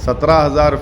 17,000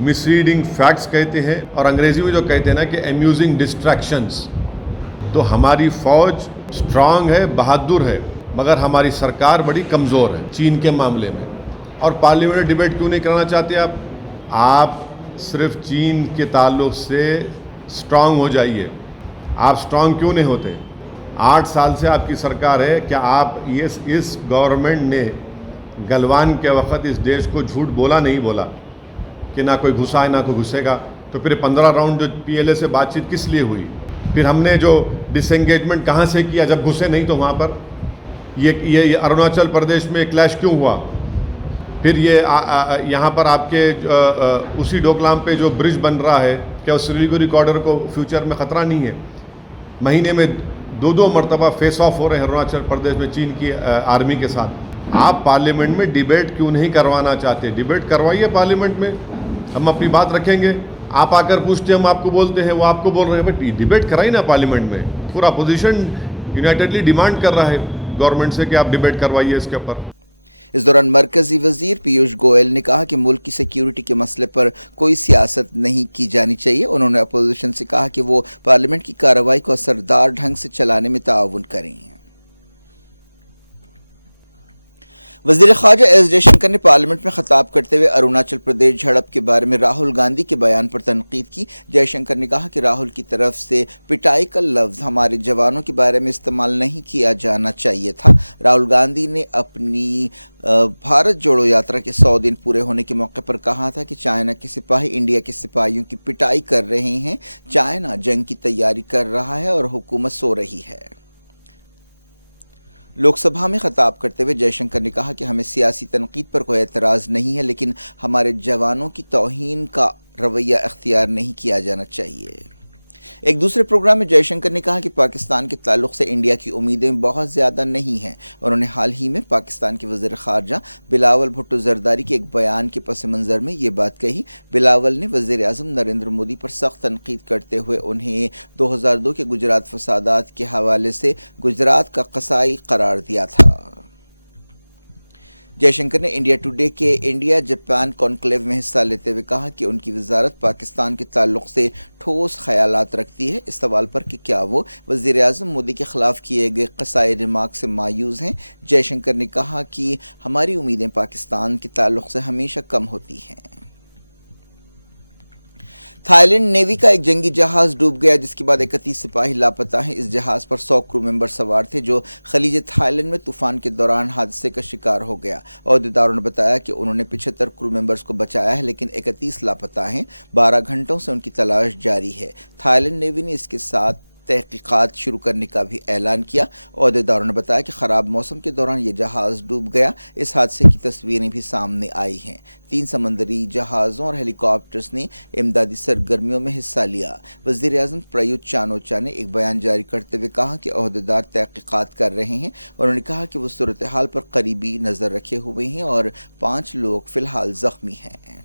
misleading facts کہتے ہیں اور انگریزی میں جو کہتے ہیں نا کہ amusing distractions. تو ہماری فوج اسٹرانگ ہے، بہادر ہے، مگر ہماری سرکار بڑی کمزور ہے چین کے معاملے میں. اور پارلیمنٹ ڈیبیٹ کیوں نہیں کرنا چاہتے آپ صرف چین کے تعلق سے اسٹرانگ ہو جائیے. آپ اسٹرانگ کیوں نہیں ہوتے؟ 8 سال سے آپ کی سرکار ہے. کیا آپ اس گورنمنٹ نے گلوان کے وقت اس دیش کو جھوٹ بولا نہیں بولا کہ نہ کوئی گھسا ہے نہ کوئی گھسے گا؟ تو پھر 15 راؤنڈ جو پی ایل اے سے بات چیت کس لیے ہوئی؟ پھر ہم نے جو ڈس انگیجمنٹ کہاں سے کیا جب گھسے نہیں تو وہاں پر؟ یہ اروناچل پردیش میں کلیش کیوں ہوا؟ پھر یہاں پر آپ کے اسی ڈوکلام پہ جو برج بن رہا ہے، کیا اس سلیگوری کارڈر کو فیوچر میں خطرہ نہیں ہے؟ مہینے میں 2 مرتبہ فیس آف ہو رہے ہیں اروناچل پردیش میں چین کی آرمی کے ساتھ. آپ پارلیمنٹ میں ڈیبیٹ کیوں نہیں کروانا چاہتے؟ ڈیبیٹ کروائیے پارلیمنٹ میں، ہم اپنی بات رکھیں گے. آپ آ کر پوچھتے ہیں، ہم آپ کو بولتے ہیں، وہ آپ کو بول رہے ہیں. بٹ ڈیبیٹ کرائیے نا پارلیمنٹ میں. پورا اپوزیشن یونائٹڈلی ڈیمانڈ کر رہا ہے گورنمنٹ سے کہ آپ ڈیبیٹ کروائیے اس کے اوپر. اس دوران مرکزی وزیر پیوش گوئل نے کہا کہ ملک کی سیکیورٹی کے مسئلے پر کوئی سیاست نہیں کی جانی چاہیے. انہوں نے اپوزیشن سے کہا کہ وہ پارلیمنٹ کی کارروائی کو اثردار ڈھنگ سے چلانے میں تعاون کریں. وزیر خارجہ ایس جے شنکر نے پارلیمنٹ میں خطاب کرتے ہوئے اروناچل پردیش جھڑپ کے بارے میں راہل گاندھی کے بیان پر تنقید کی. جے شنکر نے کہا کہ راہل کی طرف سے پٹائی کا لفظ ہمارے جوانوں کے بارے میں استعمال نہیں کیا جانا چاہیے تھا. راہل گاندھی نے اپنی بھارت جوڑو یاترا کے 100 دن پورے ہونے کے موقع پر کہا تھا کہ چائنا کے سپاہی انڈیا کے سپاہیوں کی پٹائی کر رہے ہیں. چائنا جنگ کی تیاری کر رہا ہے اور حکومت سو رہی ہے. لوک سبھا میں خطاب کرتے ہوئے جے شنکر نے کہا کہ ہمیں سیاسی تنقید پر کوئی اعتراض نہیں ہے، لیکن ہمارے جوانوں کی توہین کا رویہ اختیار نہیں کیا جانا چاہیے. ایک دوسرے پروگرام میں جے شنکر نے کہا کہ پاکستان کے تعلق سے انڈیا کی امیدیں بہت زیادہ نہیں ہیں. انہوں نے حال ہی میں پاکستان کے وزیر خارجہ بلاول بھٹو زرداری کے ایک بیان کے پس منظر میں یہ بات کہی. بلاول نے وزیر اعظم نریندر مودی پر سخت تنقید کرتے ہوئے انہیں 2002 کے گجرات فسادات کے حوالے سے گجرات کا قصائی قرار دیا تھا. جے شنکر نے انڈیا ٹوڈے کے انڈیا جاپان کانکلیو میں حصہ لیتے ہوئے کہا کہ ان کی وزارت پاکستان کے تعلق سے ٹھوس خیالات رکھتی ہے. اس سوال پر کہ کیا وہ وزیر اعظم مودی کے خلاف کیے گئے قصائی ریمارک سے مایوس ہیں، جے شنکر نے کہا کہ ہماری امیدیں پاکستان کے تعلق سے ہمیشہ کم ہوتی ہیں. تھائی لینڈ نیوی کا ایک جنگی جہاز ڈوب گیا، جس کے بعد 31 سپاہی لاپتہ ہیں. اس جہاز پر 100 کرو ممبر سوار تھے جو خلیج تھائی لینڈ میں طوفان کے دوران حادثے کا شکار ہو گیا. عہدیداروں نے بتایا کہ انہوں نے 75 کرو ممبرز کو بچایا ہے، لیکن 31 لاپتہ ہیں. 12 گھنٹوں سے ان کی تلاش جاری ہے. تھائی لینڈ نیوی نے اس کے ساتھ تحقیقات شروع کرنے کا بھی اعلان کیا. عہدیداروں نے بتایا کہ خراب موسم کے دوران یہ جہاز ڈوب گیا. اس حادثے کی تصویریں بھی سامنے آئی ہیں. 3 سمندری جہازوں اور ہیلی کاپٹرز نے امدادی سرگرمیوں میں حصہ لیا. وزیر اعظم پریوت چان اوچا نے ایک بیان جاری کرتے ہوئے کہا کہ عہدیدار تحقیقات کر رہے ہیں. انہوں نے کہا کہ وہ صورتحال پر قریبی نظر رکھے ہوئے ہیں اور 5 لوگ فی الحال زخمی ہیں.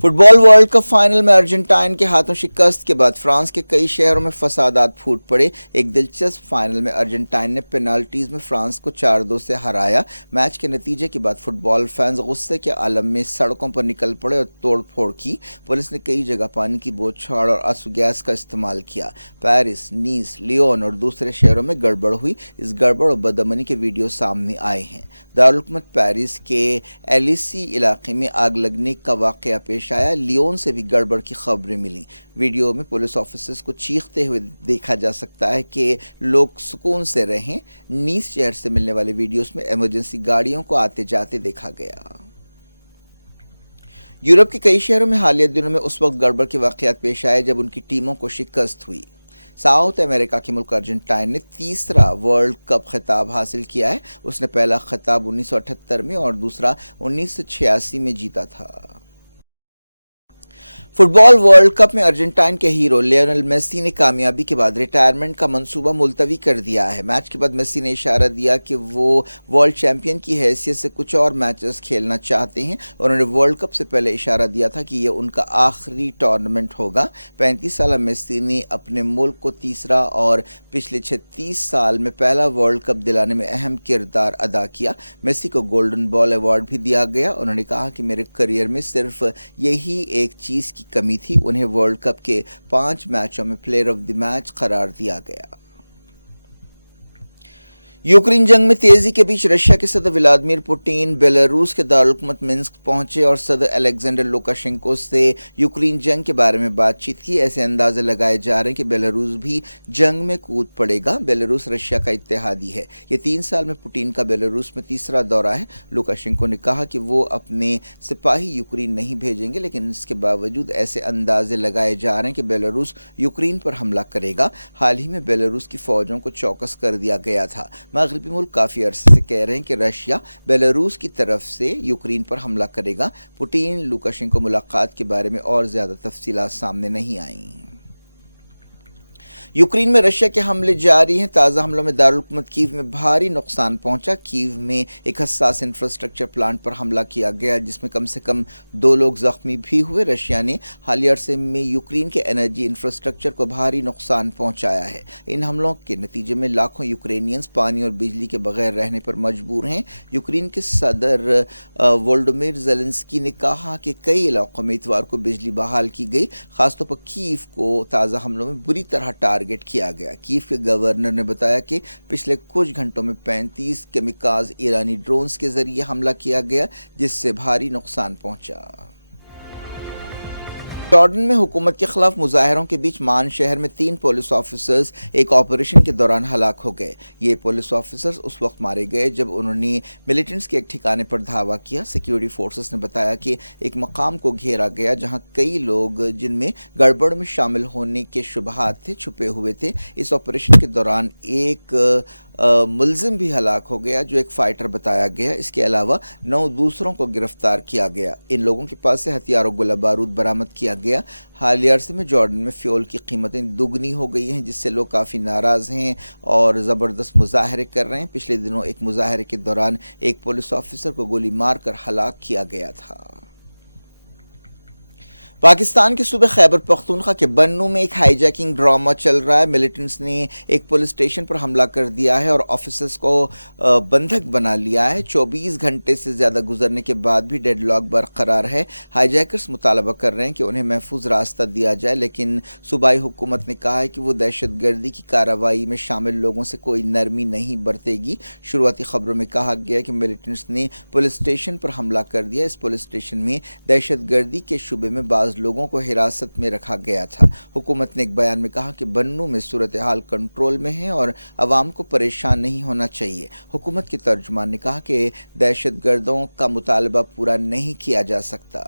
فٹ بال ورلڈ کپ فائنل میں ارجنٹائن کے ہاتھوں شکست کے بعد فرانس کے کئی شہروں میں فسادات پھوٹ پڑے. ایک دلچسپ فائنل میں ارجنٹائن نے پینالٹیز میں فرانس کو 4-2 سے ہرایا. میچ کے نتیجے کے بعد فٹ بال فینز غصے کے عالم میں سڑکوں پر نکل پڑے اور توڑ پھوڑ کی. پولیس نے کئی جگہ پانی کی بوچھاڑ اور آنسو گیس کا استعمال کیا. پیرس، نیس، لیون اور دوسرے شہروں میں گڑبڑ ہوئی. اس گڑبڑ اور بدامنی کے ویڈیو سامنے آئے ہیں. دارالحکومت پیرس کے ایلیسی علاقے میں آگ لگنے کا واقعہ پیش آیا. لیون سے بھی گڑبڑ کی خبریں ملی. ویڈیو میں پولیس آفیسرز کو چیختے ہوئے دیکھا جا سکتا ہے کہ لوگ سکون سے رہیں. نیس شہر سے ملنے والے ویڈیوز میں ایمرجنسی گاڑیوں کو آتے جاتے دیکھا گیا. یورپ کے کئی شہروں میں حالیہ دنوں میں اس وقت گڑبڑ کے واقعات پیش آئے جب ان کی ٹیموں کو شکست ہوئی. ساؤتھ امریکہ کے ملک ارجنٹائن نے 3 ورلڈ کپ خطاب حاصل کیا ہے. اس نے پہلا خطاب 1978 میں اور دوسرا 1986 میں جیتا تھا. فٹ بال ورلڈ کپ میں ارجنٹائن کے ہیرو لیونل میسی نے کامیابی کے بعد ریٹائرمنٹ کا منصوبہ ملتوی کر دیا ہے۔ میچ کے بعد میسی نے اشارہ دیا کہ وہ ورلڈ چیمپئن کی حیثیت سے کچھ اور میچز کھیلنا چاہتے ہیں۔ انہوں نے ورلڈ کپ سے پہلے اشارہ دیا تھا کہ یہ ان کا آخری ٹورنامنٹ ہوگا۔ 35 سالہ میسی نے اپنے ملک کو تیسرا اور پچھلے 36 سال میں پہلا ورلڈ کپ دلانے میں اہم کردار ادا کیا۔ میسی کو گولڈن بال ایوارڈ بھی دیا گیا۔ انہوں نے کہا کہ میرے کیریئر میں صرف یہی ایک چیز کی کمی تھی، انہیں ورلڈ کپ کے 5 میچوں میں پلیئر آف دی میچ قرار دیا گیا۔ یوکرین جنگ میں تیزی کے بیچ رشیا کے صدر ولادیمیر پوٹین بیلاروس کے دارالحکومت منسک پہنچے اور صدر الیگزینڈر لوکاشنکو سے یوکرین جنگ کے بارے میں بات چیت کی۔ ایسے اندازے لگائے جا رہے ہیں کہ بیلاروس بھی جنگ میں کود پڑے گا۔ بیلاروس رشیا کا اتحادی ہے۔ یہ 3 سال میں پوٹین کا بیلاروس میں تیسرا دورہ ہے۔ لوکاشنکو نے کہا کہ وہ اپنے سپاہی یوکرین نہیں بھیجیں گے، لیکن اس کے باوجود ایسے اندازے لگائے جا رہے ہیں کہ بیلاروس یوکرین پر حملہ کرے گا۔ حال ہی میں بیلاروس کی فوجوں کو چوکس کر دیا گیا تھا۔ مغربی ملک کافی عرصے سے کہہ رہے ہیں کہ رشیا بیلاروس کی طرف سے یوکرین پر حملہ کرے گا۔ پوٹین لوکاشنکو ملاقات کے بارے میں اور زیادہ تفصیلات سامنے نہیں آئیں۔ یوکرین میں رشیا کے حملے جاری ہیں۔ تازہ حملوں میں دارالحکومت کیو میں بھاری نقصان پہنچا۔ کیو میں ایک حساس انفراسٹرکچر پلانٹ پر حملہ کیا گیا جس میں سے کم 2 لوگ زخمی بھی ہوئے۔ رشیا نے حالیہ عرصے میں یوکرین کے انرجی انفراسٹرکچر کو بھاری نقصان پہنچایا ہے۔ ان حملوں کے نتیجے میں لاکھوں یوکرینینز پانی اور بجلی کے بغیر رہنے پر مجبور ہیں۔ یوکرین کے صدر وولودیمیر زیلنسکی نے کہا کہ کئی علاقوں میں اتوار کو بجلی بحال کی گئی، خاص طور پر کیو کو تازہ حملوں میں بری طرح ٹارگٹ کیا گیا۔ کیو کے گورنر نے بتایا کہ پچھلے کچھ گھنٹوں میں 35 کیمیکاز ایرانی ڈرونز کے ذریعے حملہ کیا گیا جس سے بھاری نقصان پہنچا۔ جارڈن میں حکومت کے خلاف مظاہروں کے بیچ مان شہر میں 3 پولیس آفیسرز ایک آپریشن کے دوران ہلاک ہو گئے۔ یہ پولیس آفیسرز اس وقت مارے گئے جب انہوں نے ملیٹنٹس کے ایک ٹھکانے پر دھاوا کیا۔ سیکیورٹی فورسز نے بتایا کہ ایک مقام کو گھیرا گیا جہاں کئی لوگ جن میں گڑبڑ میں شامل ہونے کے شبہات تھے چھپے ہوئے تھے۔ اس آپریشن کے دوران ایک ملزم بھی ہلاک ہو گیا جو ایک فائٹر بتایا گیا۔ اس کے علاوہ 9 دوسروں کو گرفتار کیا گیا۔ ان لوگوں کے پاس سے ہتھیار و گولہ بارود برآمد کیا گیا۔ حالیہ عرصے میں جارڈن میں فیول کی قیمتیں دگنی ہو گئی ہیں جس سے لوگ کافی ناراض ہیں اور زبردست مظاہرے کر رہے ہیں۔ پچھلے دنوں ایک مظاہرے کے دوران ایک پولیس آفیسر کو گولی مار کر ہلاک کیا گیا تھا۔ پاکستان کے صوبے خیبر پختونخوا کے بنوں میں ایک ہائی جیکنگ ڈرامہ چل رہا ہے۔ ملیٹنٹس نے ایک پولیس اسٹیشن پر حملہ کر دیا ہے اور آفیسرز کو بندھک بنا لیا ہے۔ 24 گھنٹے سے زیادہ گزرنے کے بعد بھی ڈیڈ لاک برقرار ہے۔ ہائی جیکرز مطالبہ کر رہے ہیں کہ انہیں محفوظ راستہ دیا جائے، لیکن صوبائی حکومت نے کہا ہے کہ وہ دہشت گردی کی کارروائی میں شامل لوگوں سے کوئی نرمی نہیں برتے گی۔ شروعاتی خبروں میں کہا گیا کہ ملیٹنٹس نے پولیس اسٹیشن پر حملہ کر دیا۔ اس پولیس اسٹیشن میں دہشت گردی کے شبے میں بعض لوگوں کو حراست میں رکھا گیا تھا۔ حکومت نے ایک بیان میں کہا کہ بنوں میں صورتحال کنٹرول میں ہے اور عوام کو پریشان نہیں ہونا چاہیے۔ حکومت کے ترجمان نے کہا کہ دہشت گردوں کا مطالبہ پورا نہیں کیا جا سکتا۔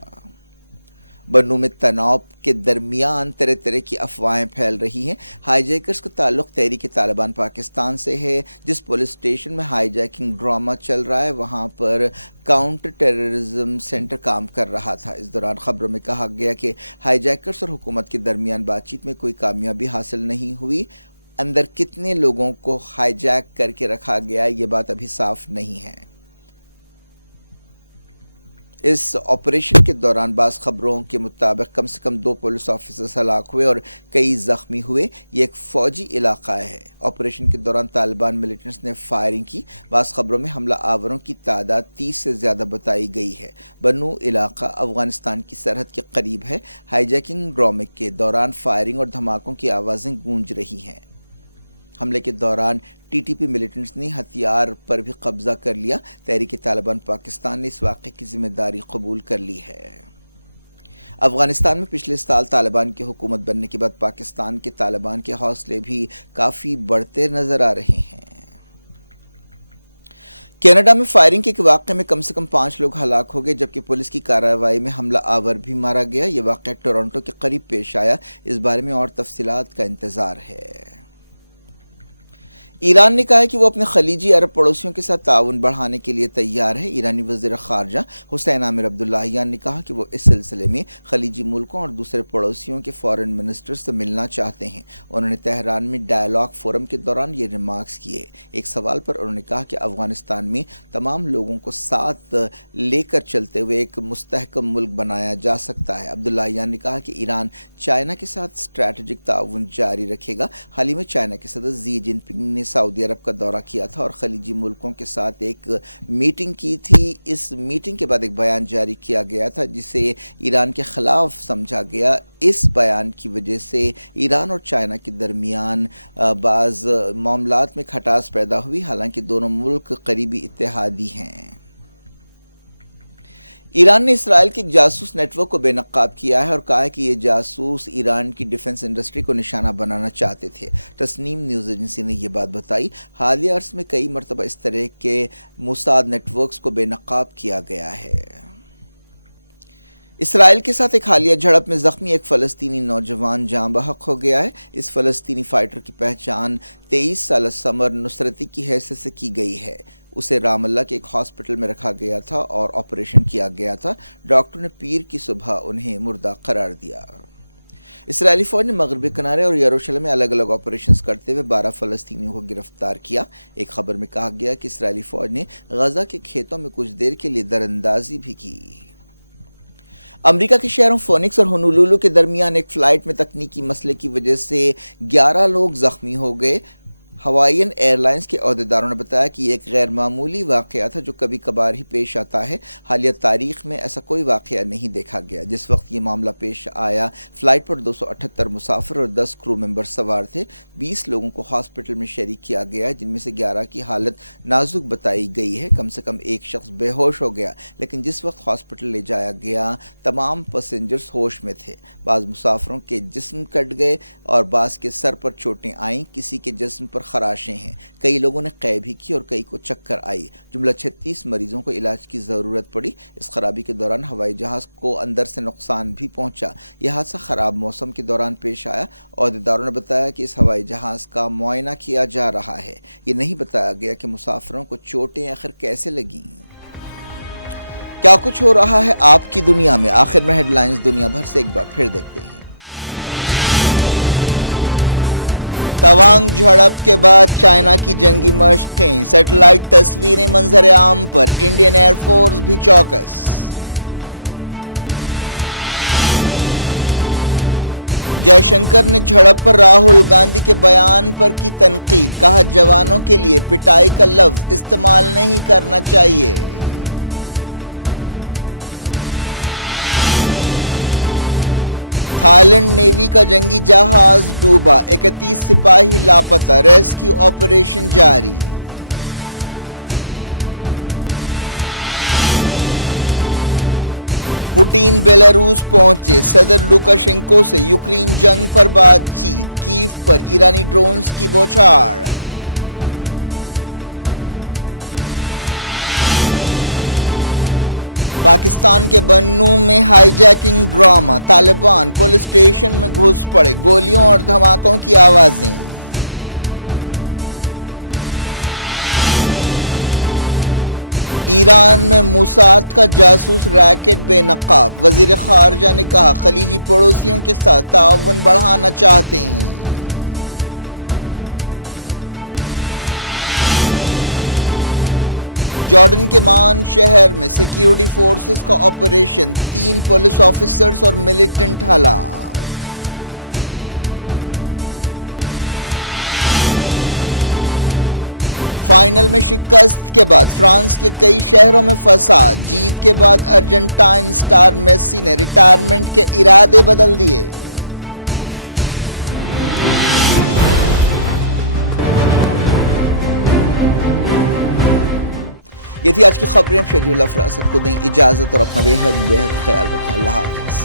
بنوں میں تناؤ کے درمیان طرح طرح کی افواہیں پھیل رہی ہیں۔ ہائی جیکرز کا تعلق تحریک طالبان پاکستان سے ہے۔ جس پولیس اسٹیشن میں ہائی جیکنگ ڈرامہ چل رہا ہے وہاں پر کاؤنٹر ٹیررزم سینٹر کام کر رہا تھا۔ اس دوران خبروں میں کہا گیا کہ ہائی جیکرز اور حکومت کے درمیان بات چیت میں کوئی کامیابی حاصل نہیں ہوئی۔ اندر کتنے لوگوں کو ہائی جیک کر کے رکھا گیا یہ بات ابھی صاف نہیں ہے۔ اس آپریشن کے دوران بعض خبروں کے مطابق کم سے کم 2 پولیس آفیسرز ہلاک ہوئے اور کئی زخمی ہوئے۔ یہ ایک فوجی علاقہ ہے۔ آپریشن کے دوران طالبان ملیٹنٹس نے فائرنگ کی۔ بعض خبروں میں حملہ آوروں کی تعداد 30 سے زیادہ بتائی گئی ہے۔ بنو علاقہ افغانستان کی سرحد کے قریب ہے۔ ہائی جیکنگ ڈرامے کے دوران فائرنگ اور دھماکوں کی آوازیں گونج رہی ہیں۔ حملے کے دوران ٹی ٹی پی ملیٹنٹس نے ہتھیار پر بھی قبضہ کر لیا۔ تحریک طالبان پاکستان نے اس واقعے کی ذمہ داری قبول کر لی ہے۔ افغانستان میں پچھلے سال طالبان کی حکومت بننے کے بعد پاکستان کے طالبان کے حوصلے بھی کافی بڑھتے نظر آ رہے ہیں۔ کینیڈا میں فائرنگ کے ایک واقعے میں کم سے کم 5 لوگ ہلاک ہو گئے جبکہ پولیس کی کارروائی میں حملہ آور بھی مارا گیا۔ یہ واقعہ ٹورنٹو کے قریب پیش آیا۔ اس بارے میں اور تفصیلات کا انتظار ہے۔ ایران نے کہا ہے کہ وہ اپنے خلیجی عرب پڑوسیوں کے ساتھ تعاون بڑھانے کے لیے تیار ہے۔ ایرانی وزیر خارجہ حسین عامر عبداللہیان نے کہا کہ وہ اس سلسلے میں خلیجی ملکوں اور دوسرے پڑوسیوں کے فارن منسٹر سے ملنا چاہتے ہیں۔ انہوں نے تہران میں ڈائیلاگ فورم کے دوران یہ ریمارکس کیے۔ ایک سوال پر انہوں نے کہا کہ افغانستان میں تمام لوگوں کو ساتھ لے کر چلتے ہوئے ایک مستحکم ملک بنایا جا سکتا ہے۔ عبداللہیان نے کہا کہ ایران چائنا کے ساتھ اسٹریٹجک تعاون جاری رکھے گا۔ حال ہی میں چائنا کے صدر زی جن پنگ نے سعودی عرب کا دورہ کیا تھا اور خلیجی ملکوں کے ساتھ ایک میٹنگ کی تھی۔ اس میٹنگ کے بعد ایک بیان جاری کیا گیا تھا جسے ایران کے خلاف سمجھا گیا۔ اس بیان کی وجہ سے ایران اور چائنا کے درمیان بعض معاملات میں کھٹاس پیدا ہوئی، حالانکہ دونوں ملک قریبی اتحادی ہیں۔ ایران نے اسرائیل کے ایک جاسوس نیٹ ورک کو بے نقاب کیا ہے اور کہا ہے کہ یہ جاسوس ایران کی ڈیفنس انڈسٹری کو نشانہ بنانا چاہتے تھے۔ تسنیم نیوز ایجنسی نے یہ بات بتائی۔ حالیہ عرصے میں کئی مرتبہ اس طرح کے موساد نیٹ ورکس کو بے نقاب کیا گیا ہے۔ اسرائیل کے ساتھ ایک حالیہ جھڑپ میں زخمی ایک فلسطینی نوجوان جاں بحق ہو گیا ہے۔ اس فلسطینی فائٹر کی پہچان 23 سالہ سمر نصرتی کی حیثیت سے کی گئی ہے۔ اسے رام اللہ کے ایک ہاسپٹل میں رکھا گیا تھا اور آپریشن کیا گیا تھا۔ ڈاکٹر نے پیر کی صبح انہیں مردہ قرار دیا۔ اسرائیلی فوج نے مغربی کنارے اور یروشلم میں الگ الگ آپریشنز کرتے ہوئے 12 فلسطینیوں کو گرفتار کیا۔ ایک خبر میں کہا گیا کہ اسرائیلی فوج نے غزہ کے کھیتوں میں کچھ دیر کے لیے دراندازی بھی کی۔ امریکہ کے شہروں فونکس اور ہونولولو کے درمیان ایک فلائٹ میں تکنیکی مسئلے کی وجہ سے 11 لوگ زخمی ہو گئے۔ ہوائین ایئر لائنز کے عہدیداروں نے بتایا کہ یہ ایک غیر معمولی واقعہ تھا جو کبھی کبھار ہی پیش آتا ہے۔ حالیہ تاریخ میں ایسا کوئی واقعہ نہیں دیکھا گیا۔ جس وقت یہ معاملہ پیش آیا، فلائٹ پر 278 مسافر اور 10 کرو ممبر سوار تھے۔ 20 لوگوں کو ہاسپٹل میں شریک کیا گیا، جن میں سے 11 کی حالت نازک بتائی گئی ہے۔ کم سے کم ایک شخص بے ہوش ہو گیا، لیکن جس وقت ہاسپٹل لے جایا گیا تمام پیسنجرز ہوش میں تھے۔ بعض مسافروں کے جسم کٹ گئے اور بعض کے سر پر چوٹیں آئیں، کسی کے جسم پر خراشیں ہیں۔ کئی لوگوں نے قے بھی کی اور کئی کو چکر آئی۔ جملہ 36 مریضوں کو علاج کی ضرورت پڑی۔ اس خرابی کے دوران ہوائی جہاز کو اندر سے نقصان بھی پہنچا۔ یہ حادثہ خراب موسم کے دوران پیش آیا۔ عہدیداروں نے بتایا کہ اس ہوائی جہاز کا معائنہ کیا جا رہا ہے۔ یہ نہیں بتایا گیا کہ مسافروں کو چوٹیں آخر کیسے لگیں۔ کیا کچھ ہو رہا ہے آپ کی دنیا میں؟ آخر میں ہیڈ لائنز دنیا بھر سے ایک بار پھر دیکھتے ہیں۔ توانگ جھڑپ کے بعد چائنا کی جنگی مشقیں، سیٹلائٹ تصویریں منظر عام پر، انڈین ایئر فورس بھی چوکس۔ جے شنکر نے جھڑپ پر راہل گاندھی کے بیان پر کی تنقید، کہا جوانوں کے لیے پٹائی کا لفظ استعمال نہیں کرنا چاہیے۔ تھائی لینڈ نیوی کا جنگی جہاز ڈوبا، 31 سپاہی لاپتہ، ریسکیو آپریشن جاری۔ پوٹین بیلاروس پہنچے، صدر لوکاشنکو سے یوکرین جنگ پر بات چیت، کیف پر ایرانی ڈرونز کی بوچھاڑ۔ پاکستان کے بنوں میں high jacking drama, Taliban police station میں گھس پڑے، گولیوں اور دھماکوں کی آوازیں۔ ایران میں موساد کا جاسوس ریکٹ بے نقاب، وزیر خارجہ نے کہا خلیجی پڑوسیوں کے ساتھ تعاون بڑھانا چاہتے ہیں۔ جارڈن کے مان شہر میں سیکیورٹی فورسز کا آپریشن، 3 پولیس آفیسرز اور ملیٹنٹ ہلاک۔ فائنل میں شکست کے بعد فرانس کے کئی شہروں میں فساد، جیت کے بعد ارجنٹائن سٹار میسی نے ریٹائرمنٹ کے ارادے بدل دیے۔ یہ تھی آج کی خبریں۔ اب شیڈول افراست کو دیں اجازت اور اپنا بے حد خیال رکھیں۔ اللہ حافظ۔